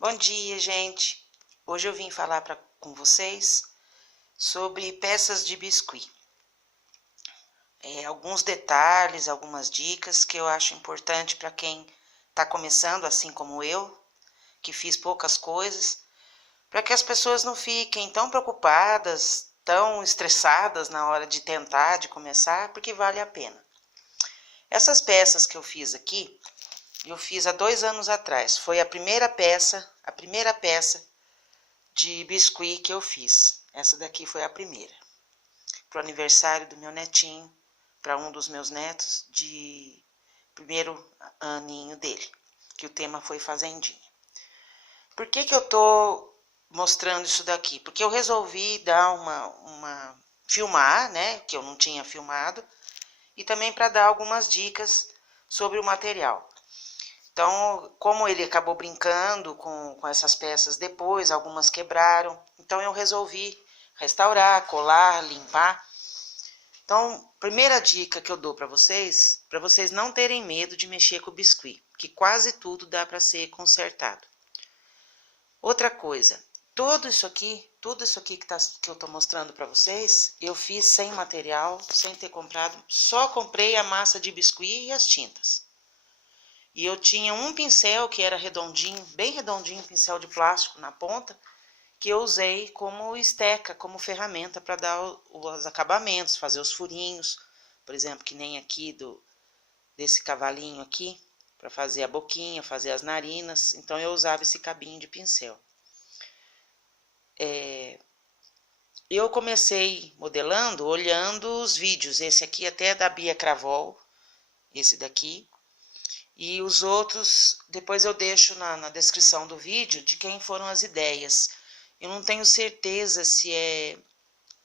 Bom dia, gente. Hoje eu vim falar com vocês sobre peças de biscuit. Alguns detalhes, algumas dicas que eu acho importante para quem está começando, assim como eu, que fiz poucas coisas, para que as pessoas não fiquem tão preocupadas, tão estressadas na hora de tentar, de começar, porque vale a pena. Essas peças que eu fiz aqui, eu fiz há 2 anos atrás. Foi a primeira peça de biscuit que eu fiz. Essa daqui foi a primeira. Para o aniversário do meu netinho, para um dos meus netos, de primeiro aninho dele, que o tema foi fazendinha. Por que eu tô mostrando isso daqui? Porque eu resolvi dar filmar, né, que eu não tinha filmado, e também para dar algumas dicas sobre o material. Então, como ele acabou brincando com essas peças depois, algumas quebraram, então eu resolvi restaurar, colar, limpar. Então, primeira dica que eu dou para vocês não terem medo de mexer com o biscuit, que quase tudo dá para ser consertado. Outra coisa, tudo isso aqui que eu estou mostrando para vocês, eu fiz sem material, sem ter comprado, só comprei a massa de biscuit e as tintas. E eu tinha um pincel que era redondinho, bem redondinho, pincel de plástico na ponta, que eu usei como esteca, como ferramenta para dar os acabamentos, fazer os furinhos, por exemplo, que nem aqui desse cavalinho aqui, para fazer a boquinha, fazer as narinas. Então eu usava esse cabinho de pincel. Eu comecei modelando olhando os vídeos, esse aqui até é da Bia Cravol, esse daqui. E os outros, depois eu deixo na descrição do vídeo de quem foram as ideias. Eu não tenho certeza se é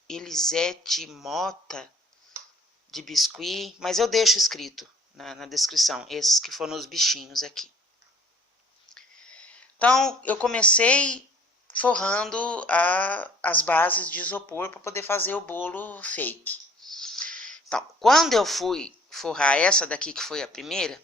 Elisete Mota de biscuit, mas eu deixo escrito na descrição, esses que foram os bichinhos aqui. Então, eu comecei forrando as bases de isopor para poder fazer o bolo fake. Então, quando eu fui forrar essa daqui, que foi a primeira,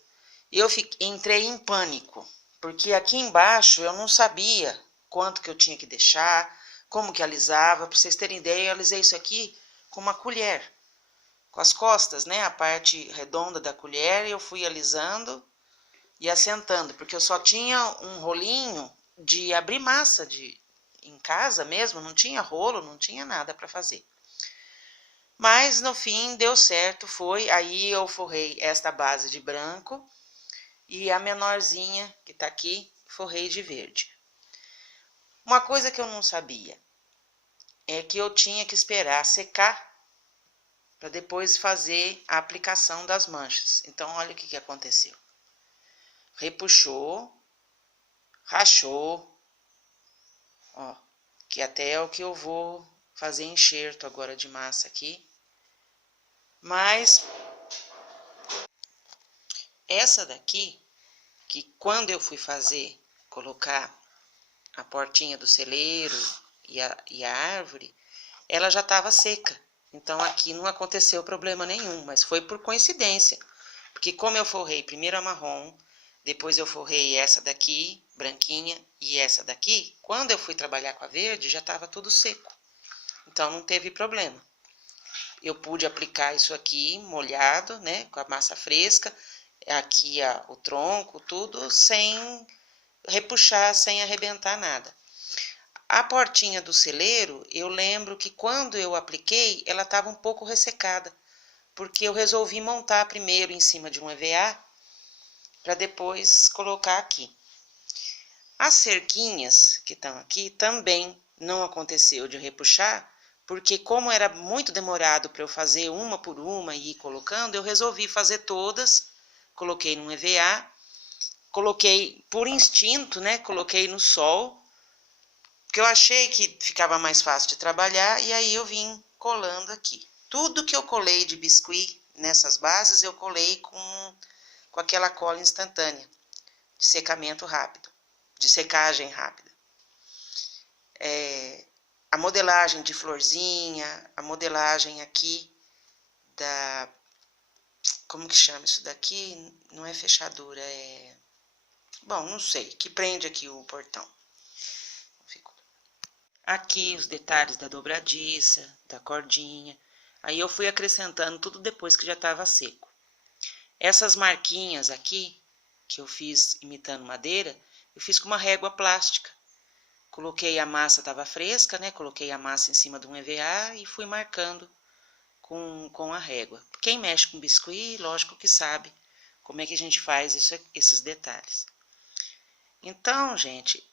eu entrei em pânico, porque aqui embaixo eu não sabia quanto que eu tinha que deixar, como que alisava. Para vocês terem ideia, eu alisei isso aqui com uma colher, com as costas, né? A parte redonda da colher, eu fui alisando e assentando, porque eu só tinha um rolinho de abrir massa em casa mesmo, não tinha rolo, não tinha nada para fazer. Mas no fim deu certo, aí eu forrei esta base de branco e a menorzinha que tá aqui, forrei de verde. Uma coisa que eu não sabia é que eu tinha que esperar secar para depois fazer a aplicação das manchas. Então, olha o que aconteceu. Repuxou, rachou, ó, que até é o que eu vou fazer enxerto agora de massa aqui. Mas essa daqui, que quando eu fui colocar a portinha do celeiro e a árvore, ela já estava seca. Então aqui não aconteceu problema nenhum, mas foi por coincidência. Porque como eu forrei primeiro a marrom, depois eu forrei essa daqui, branquinha, e essa daqui, quando eu fui trabalhar com a verde, já estava tudo seco. Então não teve problema. Eu pude aplicar isso aqui molhado, né, com a massa fresca, aqui o tronco, tudo sem repuxar, sem arrebentar nada. A portinha do celeiro, eu lembro que quando eu apliquei, ela estava um pouco ressecada, porque eu resolvi montar primeiro em cima de um EVA, para depois colocar aqui. As cerquinhas que estão aqui também não aconteceu de repuxar, porque como era muito demorado para eu fazer uma por uma e ir colocando, eu resolvi fazer todas, coloquei num EVA, coloquei por instinto, né, coloquei no sol, porque eu achei que ficava mais fácil de trabalhar, e aí eu vim colando aqui. Tudo que eu colei de biscuit nessas bases, eu colei com aquela cola instantânea, de secamento rápido, de secagem rápida. A modelagem de florzinha, a modelagem aqui como que chama isso daqui? Não é fechadura, bom, não sei, que prende aqui o portão. Aqui os detalhes da dobradiça, da cordinha. Aí eu fui acrescentando tudo depois que já estava seco. Essas marquinhas aqui, que eu fiz imitando madeira, eu fiz com uma régua plástica. Coloquei a massa, estava fresca, né? Coloquei a massa em cima de um EVA e fui marcando com a régua. Quem mexe com biscuit, lógico que sabe como é que a gente faz esses detalhes. Então, gente,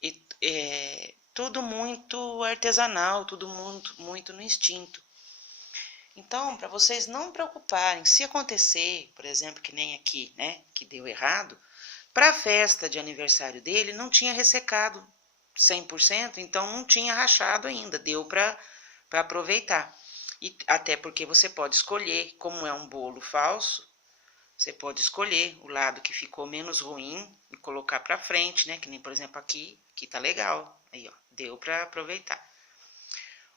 tudo muito artesanal, tudo muito no instinto. Então, para vocês não preocuparem, se acontecer, por exemplo, que nem aqui, né, que deu errado, para a festa de aniversário dele não tinha ressecado 100%, então não tinha rachado ainda, deu para aproveitar. E até porque você pode escolher, como é um bolo falso, você pode escolher o lado que ficou menos ruim e colocar para frente, né? Que nem, por exemplo, aqui tá legal. Aí, ó, deu para aproveitar.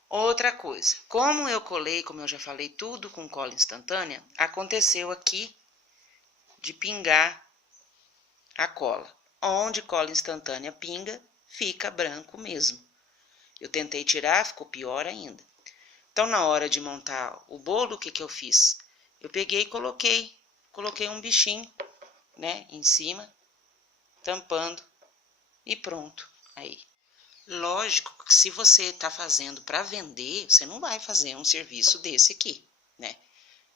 Outra coisa, como eu colei, como eu já falei, tudo com cola instantânea, aconteceu aqui de pingar a cola. Onde cola instantânea pinga, fica branco mesmo. Eu tentei tirar, ficou pior ainda. Então, na hora de montar o bolo, o que eu fiz? Eu peguei e coloquei um bichinho, né, em cima, tampando e pronto. Aí, lógico que se você está fazendo para vender, você não vai fazer um serviço desse aqui, né?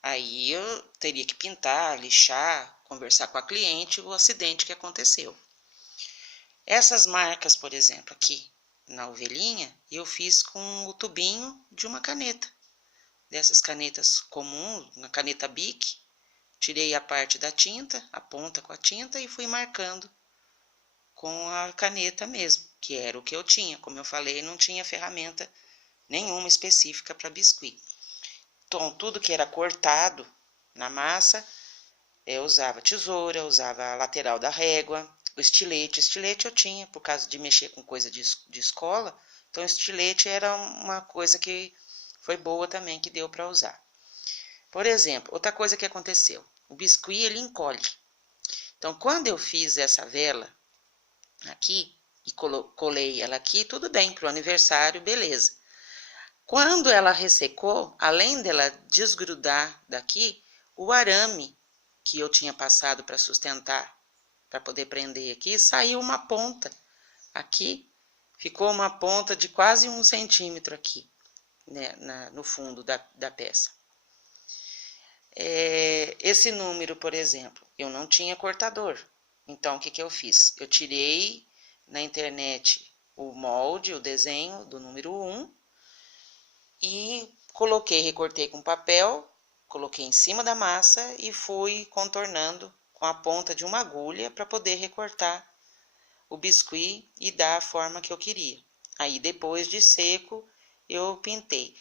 Aí eu teria que pintar, lixar, conversar com a cliente o acidente que aconteceu. Essas marcas, por exemplo, aqui na ovelhinha, eu fiz com o tubinho de uma caneta. Dessas canetas comuns, uma caneta Bic, tirei a parte da tinta, a ponta com a tinta e fui marcando com a caneta mesmo, que era o que eu tinha. Como eu falei, não tinha ferramenta nenhuma específica para biscuit. Então, tudo que era cortado na massa, eu usava tesoura, usava a lateral da régua, o estilete. Estilete eu tinha, por causa de mexer com coisa de escola, então o estilete era uma coisa que foi boa também, que deu para usar. Por exemplo, outra coisa que aconteceu, o biscuit ele encolhe. Então, quando eu fiz essa vela aqui e colei ela aqui, tudo bem, para o aniversário, beleza. Quando ela ressecou, além dela desgrudar daqui, o arame que eu tinha passado para sustentar, para poder prender aqui, saiu uma ponta aqui, ficou uma ponta de quase 1 centímetro aqui, né, no fundo da peça. Esse número, por exemplo, eu não tinha cortador. Então, o que eu fiz? Eu tirei na internet o molde, o desenho do número 1 e recortei com papel, coloquei em cima da massa e fui contornando com a ponta de uma agulha para poder recortar o biscuit e dar a forma que eu queria. Aí, depois de seco, eu pintei.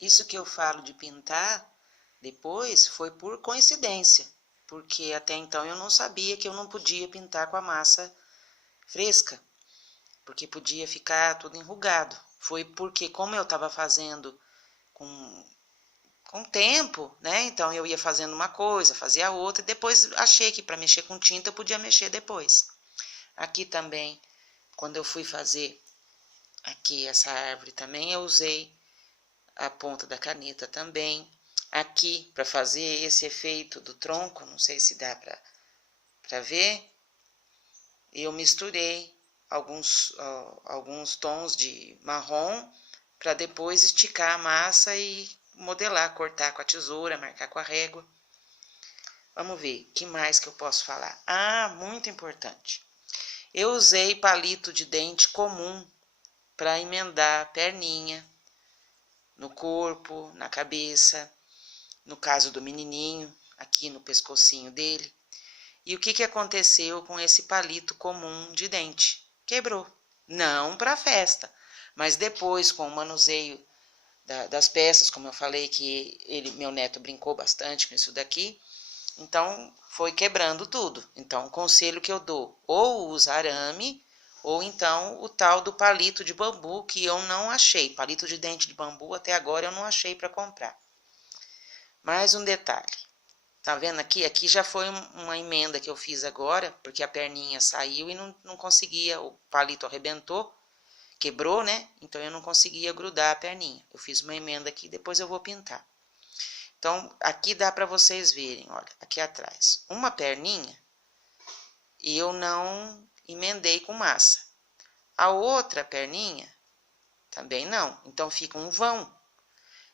Isso que eu falo de pintar depois foi por coincidência, porque até então eu não sabia que eu não podia pintar com a massa fresca, porque podia ficar tudo enrugado. Foi porque, como eu estava fazendo com tempo, né? Então eu ia fazendo uma coisa, fazia outra, e depois achei que para mexer com tinta eu podia mexer depois. Aqui também, quando eu fui fazer aqui essa árvore também, eu usei a ponta da caneta também. Aqui, para fazer esse efeito do tronco, não sei se dá para ver, eu misturei alguns tons de marrom para depois esticar a massa e modelar, cortar com a tesoura, marcar com a régua. Vamos ver, o que mais que eu posso falar? Ah, muito importante. Eu usei palito de dente comum para emendar a perninha, no corpo, na cabeça, no caso do menininho, aqui no pescocinho dele. E o que aconteceu com esse palito comum de dente? Quebrou. Não para a festa, mas depois com o manuseio das peças, como eu falei que meu neto brincou bastante com isso daqui, então foi quebrando tudo. Então o conselho que eu dou, ou usa arame, ou então o tal do palito de bambu, que eu não achei. Palito de dente de bambu até agora eu não achei para comprar. Mais um detalhe. Tá vendo aqui? Aqui já foi uma emenda que eu fiz agora, porque a perninha saiu e não conseguia, o palito arrebentou, quebrou, né? Então eu não conseguia grudar a perninha. Eu fiz uma emenda aqui, depois eu vou pintar. Então, aqui dá para vocês verem, olha, aqui atrás. Uma perninha eu não emendei com massa. A outra perninha também não. Então fica um vão.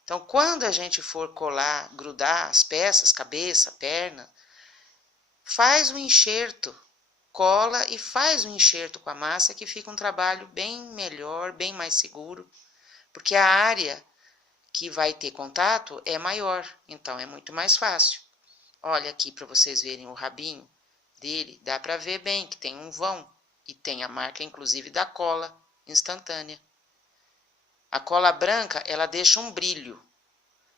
Então, quando a gente for colar, grudar as peças, cabeça, perna, faz o enxerto, cola e faz o enxerto com a massa, que fica um trabalho bem melhor, bem mais seguro, porque a área que vai ter contato é maior, então é muito mais fácil. Olha aqui para vocês verem o rabinho dele, dá para ver bem que tem um vão e tem a marca inclusive da cola instantânea. A cola branca, ela deixa um brilho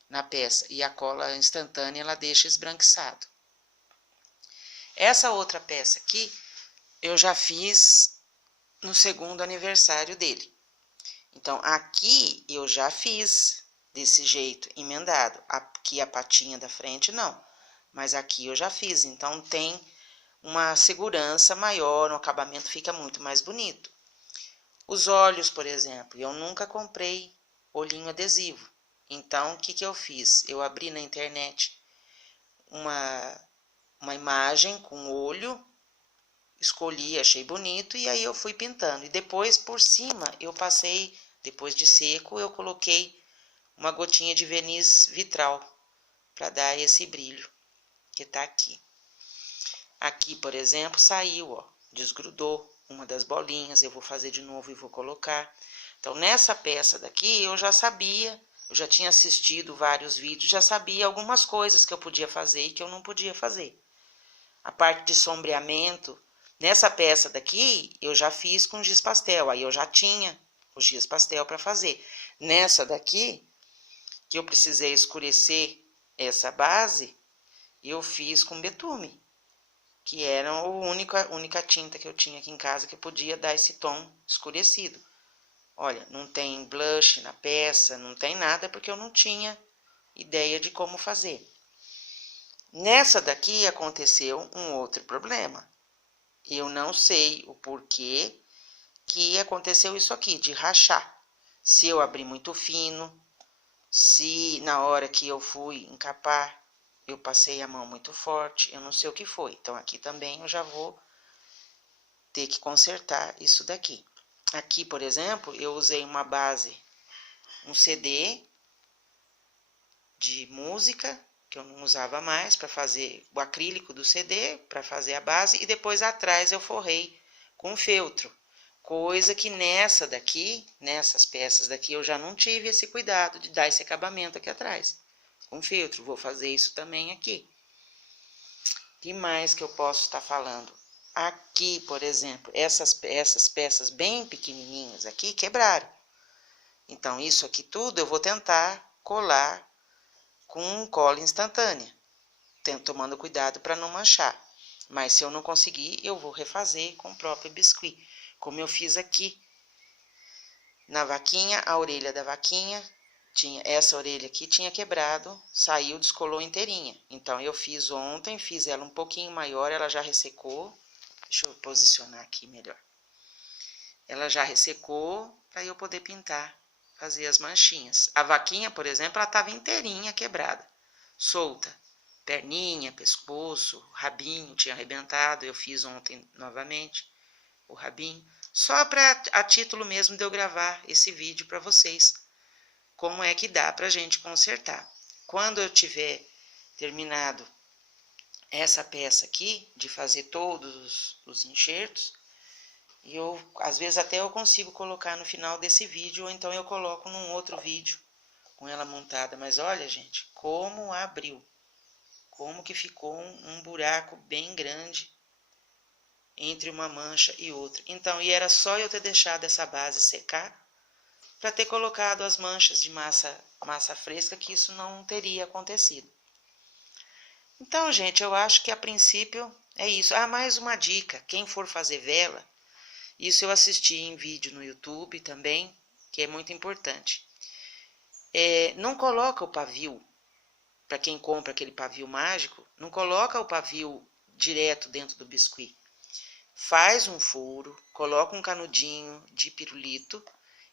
na peça e a cola instantânea, ela deixa esbranquiçado. Essa outra peça aqui, eu já fiz no segundo aniversário dele. Então, aqui eu já fiz desse jeito, emendado. Aqui a patinha da frente, não. Mas aqui eu já fiz, então tem uma segurança maior, o acabamento fica muito mais bonito. Os olhos, por exemplo, eu nunca comprei olhinho adesivo. Então, o que eu fiz? Eu abri na internet uma imagem com olho, escolhi, achei bonito e aí eu fui pintando. E depois, por cima, eu passei, depois de seco, eu coloquei uma gotinha de verniz vitral para dar esse brilho que tá aqui. Aqui, por exemplo, saiu, ó, desgrudou uma das bolinhas, eu vou fazer de novo e vou colocar. Então, nessa peça daqui, eu já sabia, eu já tinha assistido vários vídeos, já sabia algumas coisas que eu podia fazer e que eu não podia fazer. A parte de sombreamento, nessa peça daqui, eu já fiz com giz pastel, aí eu já tinha o giz pastel para fazer. Nessa daqui, que eu precisei escurecer essa base, eu fiz com betume, que era a única tinta que eu tinha aqui em casa que podia dar esse tom escurecido. Olha, não tem blush na peça, não tem nada, porque eu não tinha ideia de como fazer. Nessa daqui aconteceu um outro problema. Eu não sei o porquê que aconteceu isso aqui, de rachar. Se eu abri muito fino, se na hora que eu fui encapar, eu passei a mão muito forte, eu não sei o que foi. Então, aqui também eu já vou ter que consertar isso daqui. Aqui, por exemplo, eu usei uma base, um CD de música, que eu não usava mais, para fazer o acrílico do CD, para fazer a base, e depois atrás eu forrei com feltro. Coisa que nessa daqui, nessas peças daqui, eu já não tive esse cuidado de dar esse acabamento aqui atrás. Com feltro, vou fazer isso também aqui. O que mais que eu posso estar falando? Aqui, por exemplo, essas peças bem pequenininhas aqui quebraram. Então, isso aqui tudo eu vou tentar colar com cola instantânea, tomando cuidado para não manchar. Mas se eu não conseguir, eu vou refazer com o próprio biscuit, como eu fiz aqui. Na vaquinha, a orelha da vaquinha, essa orelha aqui tinha quebrado, saiu, descolou inteirinha. Então, eu fiz ontem, fiz ela um pouquinho maior, ela já ressecou. Deixa eu posicionar aqui melhor. Ela já ressecou para eu poder pintar, fazer as manchinhas. A vaquinha, por exemplo, ela estava inteirinha quebrada, solta. Perninha, pescoço, rabinho tinha arrebentado, eu fiz ontem novamente o rabinho. Só a título mesmo de eu gravar esse vídeo para vocês, como é que dá para a gente consertar. Quando eu tiver terminado essa peça aqui, de fazer todos os enxertos, às vezes até eu consigo colocar no final desse vídeo, ou então eu coloco num outro vídeo com ela montada. Mas olha, gente, como abriu, como que ficou um buraco bem grande entre uma mancha e outra. Então, e era só eu ter deixado essa base secar para ter colocado as manchas de massa fresca, que isso não teria acontecido. Então, gente, eu acho que a princípio é isso. Ah, mais uma dica, quem for fazer vela, isso eu assisti em vídeo no YouTube também, que é muito importante. Não coloca o pavio para quem compra aquele pavio mágico, não coloca o pavio direto dentro do biscuit. Faz um furo, coloca um canudinho de pirulito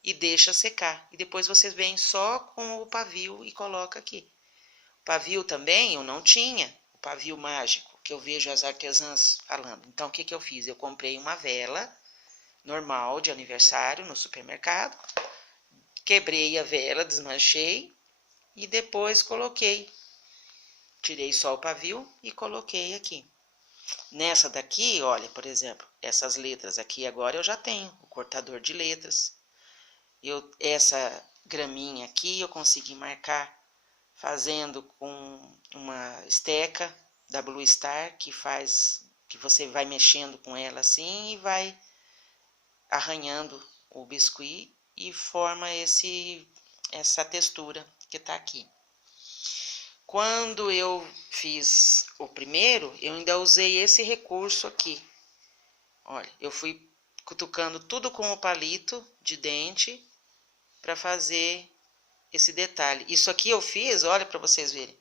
e deixa secar. E depois vocês vêm só com o pavio e coloca aqui. O pavio também eu não tinha, o pavio mágico, que eu vejo as artesãs falando. Então, o que eu fiz? Eu comprei uma vela normal de aniversário no supermercado, quebrei a vela, desmanchei e depois coloquei. Tirei só o pavio e coloquei aqui. Nessa daqui, olha, por exemplo, essas letras aqui agora eu já tenho o cortador de letras. Essa graminha aqui eu consegui marcar fazendo com uma esteca da Blue Star, que você vai mexendo com ela assim e vai arranhando o biscuit e forma essa textura que tá aqui. Quando eu fiz o primeiro, eu ainda usei esse recurso aqui. Olha, eu fui cutucando tudo com o palito de dente para fazer esse detalhe. Isso aqui eu fiz, olha para vocês verem.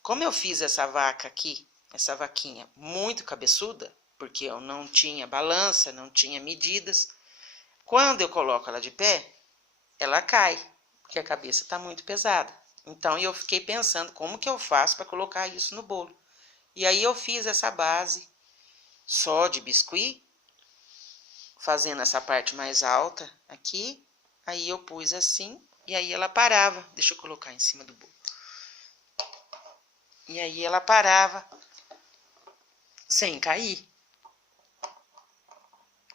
Como eu fiz essa vaca aqui, essa vaquinha muito cabeçuda, porque eu não tinha balança, não tinha medidas, quando eu coloco ela de pé, ela cai, porque a cabeça está muito pesada. Então, eu fiquei pensando como que eu faço para colocar isso no bolo. E aí, eu fiz essa base só de biscuit, fazendo essa parte mais alta aqui. Aí, eu pus assim, e aí ela parava. Deixa eu colocar em cima do bolo. E aí, ela parava sem cair.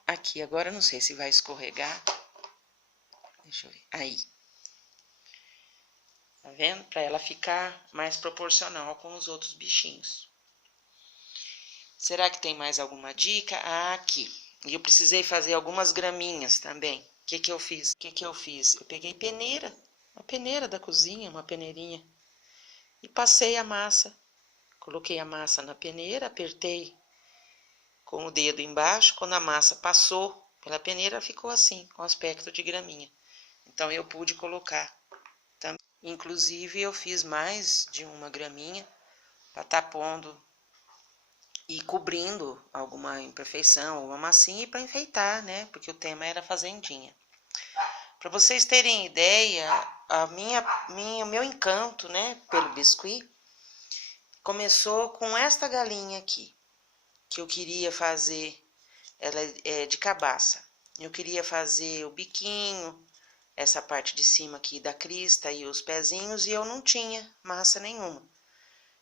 Aqui, agora eu não sei se vai escorregar. Deixa eu ver. Aí. Tá vendo? Para ela ficar mais proporcional com os outros bichinhos. Será que tem mais alguma dica? Ah, aqui. E eu precisei fazer algumas graminhas também. O que eu fiz? Eu peguei peneira, uma peneira da cozinha, uma peneirinha. E passei a massa. Coloquei a massa na peneira, apertei com o dedo embaixo. Quando a massa passou pela peneira, ficou assim, com aspecto de graminha. Então, eu pude colocar. Inclusive, eu fiz mais de uma graminha para estar pondo e cobrindo alguma imperfeição, alguma massinha e para enfeitar, né? Porque o tema era fazendinha. Para vocês terem ideia, o meu encanto, né, pelo biscuit começou com esta galinha aqui, que eu queria fazer, ela é de cabaça. Eu queria fazer o biquinho, essa parte de cima aqui da crista e os pezinhos, e eu não tinha massa nenhuma.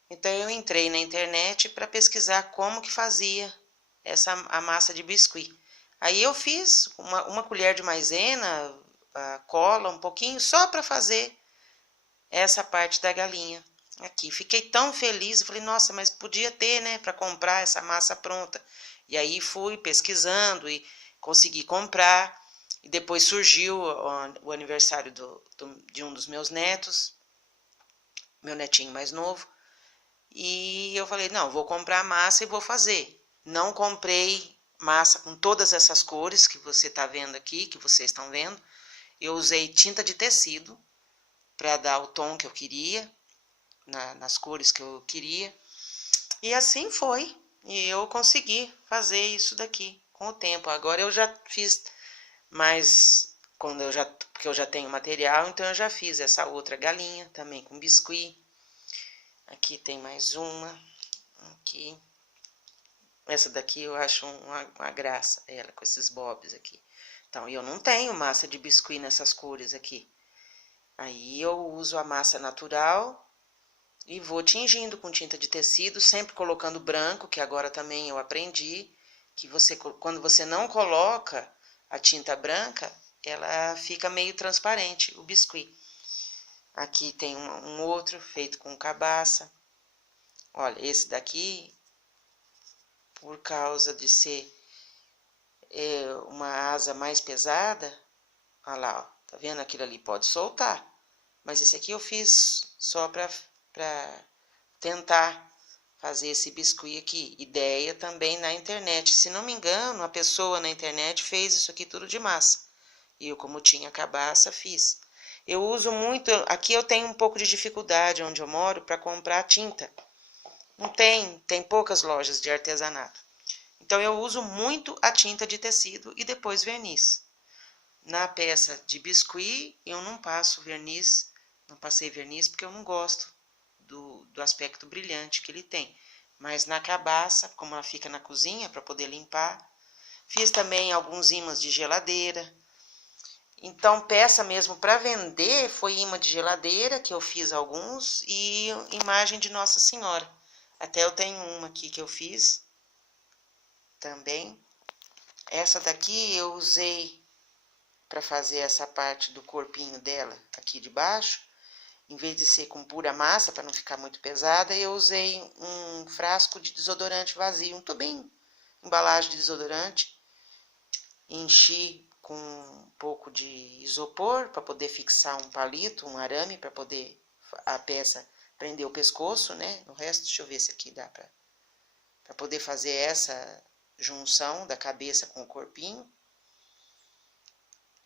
Então, eu entrei na internet para pesquisar como que fazia a massa de biscuit. Aí, eu fiz uma colher de maisena, cola, um pouquinho, só para fazer essa parte da galinha aqui. Fiquei tão feliz, eu falei, nossa, mas podia ter, né, para comprar essa massa pronta. E aí, fui pesquisando e consegui comprar. E depois surgiu o aniversário de um dos meus netos, meu netinho mais novo. E eu falei, não, vou comprar massa e vou fazer. Não comprei massa com todas essas cores que você está vendo aqui, que vocês estão vendo. Eu usei tinta de tecido para dar o tom que eu queria, nas cores que eu queria. E assim foi. E eu consegui fazer isso daqui com o tempo. Agora eu já fiz... Mas porque eu já tenho material, então eu já fiz essa outra galinha também com biscuit. Aqui tem mais uma. Aqui. Essa daqui eu acho uma graça, ela com esses bobs aqui. Então, eu não tenho massa de biscuit nessas cores aqui. Aí eu uso a massa natural e vou tingindo com tinta de tecido, sempre colocando branco, que agora também eu aprendi, que quando você não coloca a tinta branca, ela fica meio transparente, o biscuit. Aqui tem um outro feito com cabaça. Olha, esse daqui, por causa de ser uma asa mais pesada, olha lá, ó, tá vendo? Aquilo ali pode soltar. Mas esse aqui eu fiz só para tentar fazer esse biscuit aqui. Ideia também na internet. Se não me engano, a pessoa na internet fez isso aqui tudo de massa. E eu, como tinha cabaça, fiz. Eu uso muito, aqui eu tenho um pouco de dificuldade onde eu moro para comprar tinta. Não tem poucas lojas de artesanato. Então eu uso muito a tinta de tecido e depois verniz. Na peça de biscuit eu não passo verniz, não passei verniz porque eu não gosto do aspecto brilhante que ele tem. Mas na cabaça, como ela fica na cozinha para poder limpar, fiz também alguns ímãs de geladeira. Então, peça mesmo para vender foi imã de geladeira, que eu fiz alguns, e imagem de Nossa Senhora. Até eu tenho uma aqui que eu fiz também. Essa daqui eu usei para fazer essa parte do corpinho dela aqui de baixo. Em vez de ser com pura massa, para não ficar muito pesada, eu usei um frasco de desodorante vazio, um tubinho, embalagem de desodorante. Enchi com um pouco de isopor para poder fixar um palito, um arame, para poder a peça prender o pescoço, né? No resto, deixa eu ver se aqui dá para poder fazer essa junção da cabeça com o corpinho.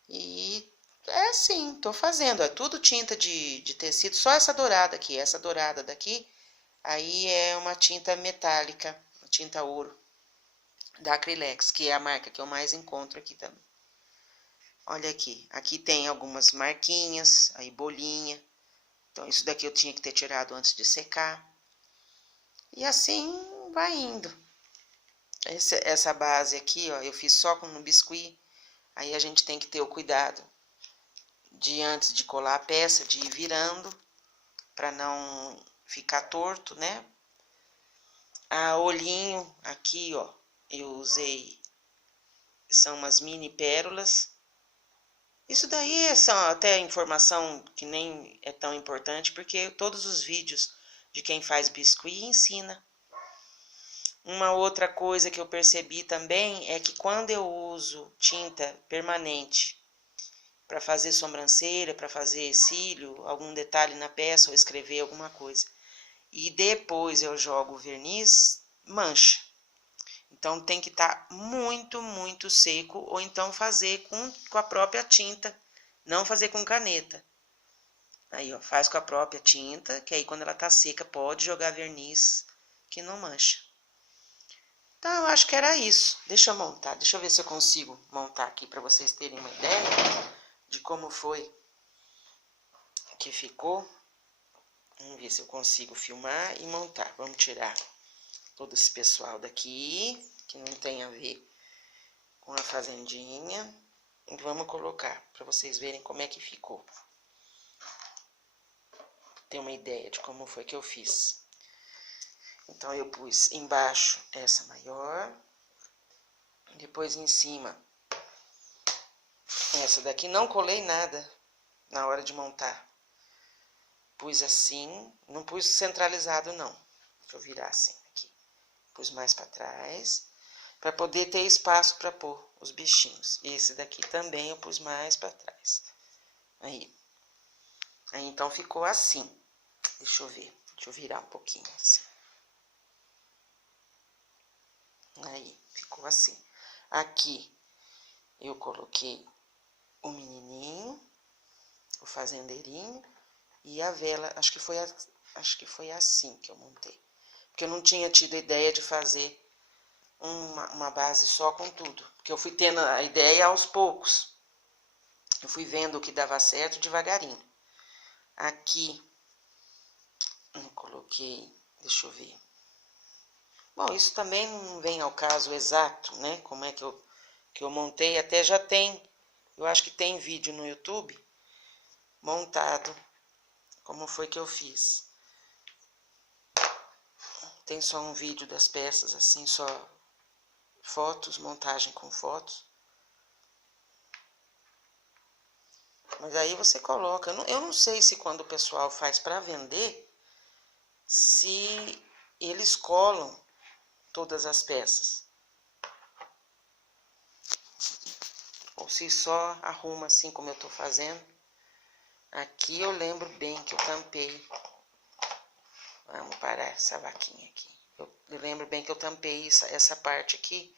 E é assim, tô fazendo, é tudo tinta de tecido, só essa dourada aqui, essa dourada daqui, aí é uma tinta metálica, uma tinta ouro, da Acrylex, que é a marca que eu mais encontro aqui também. Olha aqui, aqui tem algumas marquinhas, aí bolinha. Então, isso daqui eu tinha que ter tirado antes de secar. E assim vai indo. Essa base aqui, ó, eu fiz só com um biscuit. Aí a gente tem que ter o cuidado de, antes de colar a peça, de ir virando, para não ficar torto, né? A olhinho aqui, ó, eu usei, são umas mini pérolas. Isso daí é só até informação que nem é tão importante, porque todos os vídeos de quem faz biscuit ensina. Uma outra coisa que eu percebi também é que quando eu uso tinta permanente para fazer sobrancelha, para fazer cílio, algum detalhe na peça ou escrever alguma coisa, e depois eu jogo o verniz, mancha. Então tem que estar muito, muito seco, ou então fazer com a própria tinta, não fazer com caneta. Aí, ó, faz com a própria tinta, que aí quando ela tá seca pode jogar verniz, que não mancha. Então eu acho que era isso. Deixa eu montar, deixa eu ver se eu consigo montar aqui para vocês terem uma ideia de como foi que ficou. Vamos ver se eu consigo filmar e montar. Vamos tirar todo esse pessoal daqui, que não tem a ver com a fazendinha. E vamos colocar para vocês verem como é que ficou. Ter uma ideia de como foi que eu fiz. Então, eu pus embaixo essa maior. Depois em cima essa daqui. Não colei nada na hora de montar. Pus assim. Não pus centralizado, não. Deixa eu virar assim aqui. Pus mais para trás, para poder ter espaço para pôr os bichinhos. Esse daqui também eu pus mais para trás. Aí então ficou assim. Deixa eu ver. Deixa eu virar um pouquinho assim. Aí, ficou assim. Aqui eu coloquei o menininho, o fazendeirinho e a vela. Acho que foi assim que eu montei. Porque eu não tinha tido ideia de fazer uma base só com tudo. Porque eu fui tendo a ideia aos poucos. Eu fui vendo o que dava certo devagarinho. Aqui eu coloquei, deixa eu ver. Bom, isso também não vem ao caso exato, né? Como é que eu montei. Até já tem, eu acho que tem vídeo no YouTube montado. Como foi que eu fiz. Tem só um vídeo das peças, assim, só fotos, montagem com fotos. Mas aí você coloca. Eu não sei se quando o pessoal faz para vender, se eles colam todas as peças. Ou se só arruma assim como eu tô fazendo. Aqui eu lembro bem que eu tampei. Vamos parar essa vaquinha aqui. Eu lembro bem que eu tampei essa parte aqui.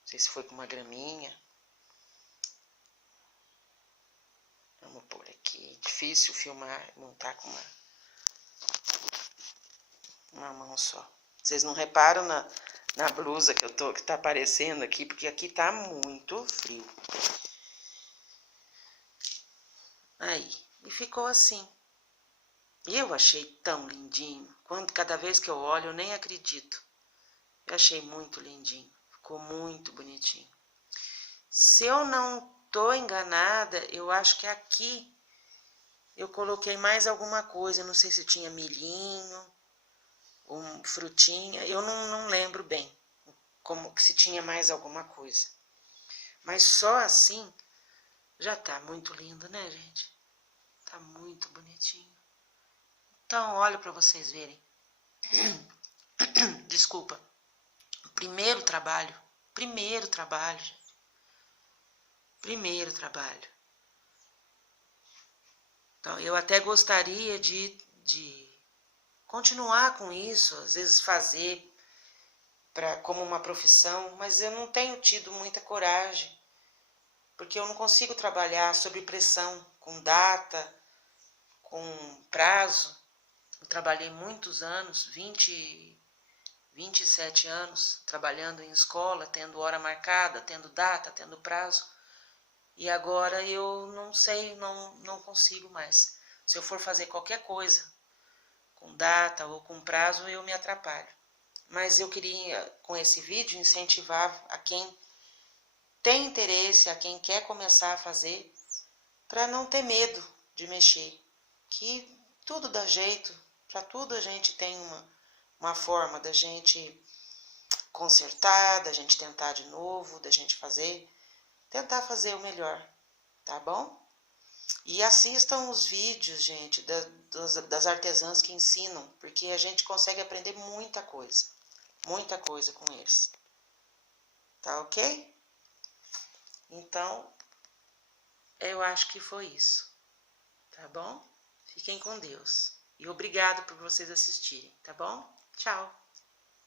Não sei se foi com uma graminha. Vamos pôr aqui. difícil filmar, montar com uma mão só. Vocês não reparam na blusa que tá aparecendo aqui, porque aqui tá muito frio. Aí, e ficou assim. E eu achei tão lindinho. Cada vez que eu olho, eu nem acredito. Eu achei muito lindinho. Ficou muito bonitinho. Se eu não tô enganada, eu acho que aqui eu coloquei mais alguma coisa. Não sei se tinha milhinho ou frutinha. Eu não lembro bem como se tinha mais alguma coisa. Mas só assim já tá muito lindo, né, gente? Tá muito bonitinho. Então, olha para vocês verem. Desculpa. Primeiro trabalho, gente. Primeiro trabalho. Então, eu até gostaria de continuar com isso, às vezes fazer como uma profissão, mas eu não tenho tido muita coragem, porque eu não consigo trabalhar sob pressão, com data, com prazo. Eu trabalhei muitos anos, 27 anos, trabalhando em escola, tendo hora marcada, tendo data, tendo prazo. E agora eu não sei, não consigo mais. Se eu for fazer qualquer coisa com data ou com prazo, eu me atrapalho. Mas eu queria, com esse vídeo, incentivar a quem tem interesse, a quem quer começar a fazer, para não ter medo de mexer. Que tudo dá jeito, para tudo a gente tem uma forma da gente consertar, da gente tentar de novo, da gente tentar fazer o melhor, tá bom? E assistam os vídeos, gente, das artesãs que ensinam, porque a gente consegue aprender muita coisa com eles. Tá ok? Então, eu acho que foi isso, tá bom? Fiquem com Deus. E obrigado por vocês assistirem, tá bom? Tchau!